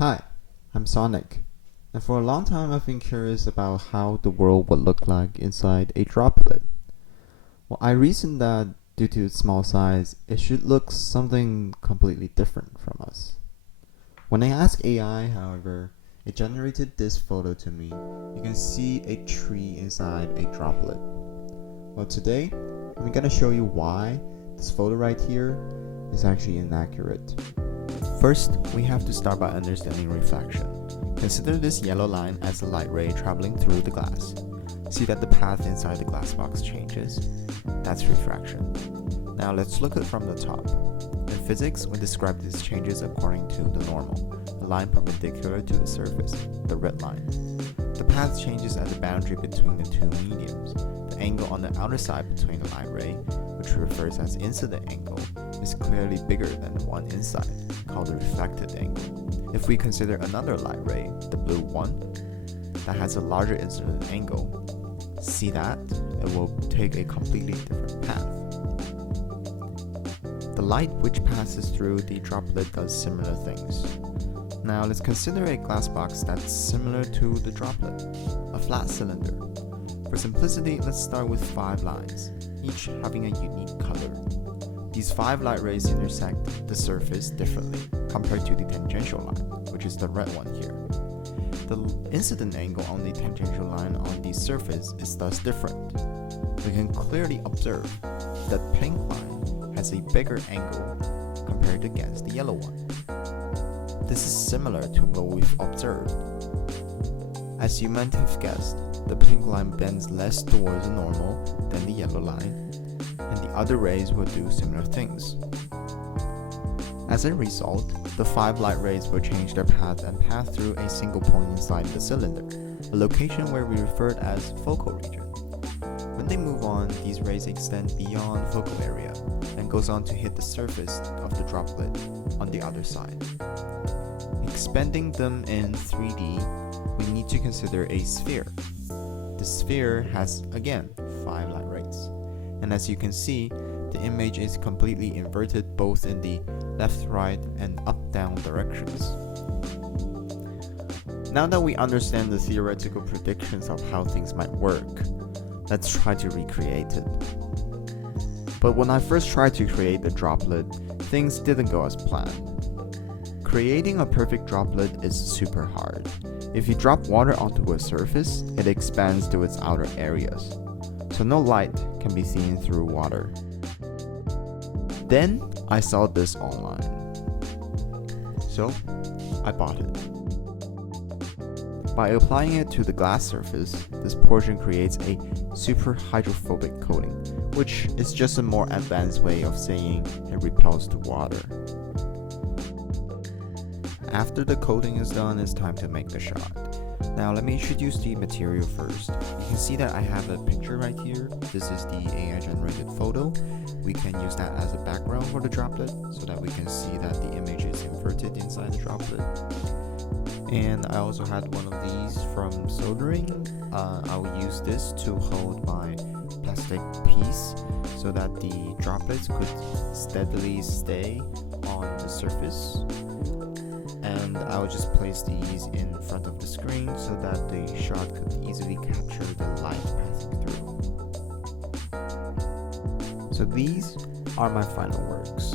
Hi, I'm Sonic, and for a long time I've been curious about how the world would look like inside a droplet. Well, I reasoned that due to its small size, it should look something completely different from us. When I asked AI, however, it generated this photo to me. You can see a tree inside a droplet. Well, today, I'm gonna show you why this photo right here is actually inaccurate. First, we have to start by understanding refraction. Consider this yellow line as a light ray traveling through the glass. See that the path inside the glass box changes? That's refraction. Now let's look at it from the top. In physics, we describe these changes according to the normal, a line perpendicular to the surface, the red line. The path changes at the boundary between the two mediums. The angle on the outer side between the light ray, which refers as incident angle, is clearly bigger than the one inside, called the reflected angle. If we consider another light ray, the blue one, that has a larger incident angle, see that it will take a completely different path. The light which passes through the droplet does similar things. Now let's consider a glass box that's similar to the droplet, a flat cylinder. For simplicity, let's start with 5 lines, each having a unique color. These 5 light rays intersect the surface differently compared to the tangential line, which is the red one here. The incident angle on the tangential line on the surface is thus different. We can clearly observe that pink line has a bigger angle compared against the yellow one. This is similar to what we've observed. As you might have guessed, the pink line bends less towards the normal than the yellow line, and the other rays will do similar things. As a result, the 5 light rays will change their path and pass through a single point inside the cylinder, a location where we refer to as focal region. When they move on, these rays extend beyond focal area and goes on to hit the surface of the droplet on the other side. Expanding them in 3D, we need to consider a sphere. The sphere has, again, 5 light rays. And as you can see, the image is completely inverted both in the left, right, and up-down directions. Now that we understand the theoretical predictions of how things might work, let's try to recreate it. But when I first tried to create the droplet, things didn't go as planned. Creating a perfect droplet is super hard. If you drop water onto a surface, it expands to its outer areas, so no light can be seen through water. Then I saw this online, so I bought it. By applying it to the glass surface, this portion creates a super hydrophobic coating, which is just a more advanced way of saying it repels to water. After the coating is done, it's time to make the shot. Now let me introduce the material first. You can see that I have a picture right here. This is the AI generated photo. We can use that as a background for the droplet so that we can see that the image is inverted inside the droplet. And I also had one of these from soldering. I will use this to hold my plastic piece so that the droplets could steadily stay on the surface. And I will just place these in front of the screen so that the shot could easily capture the light passing through. So these are my final works.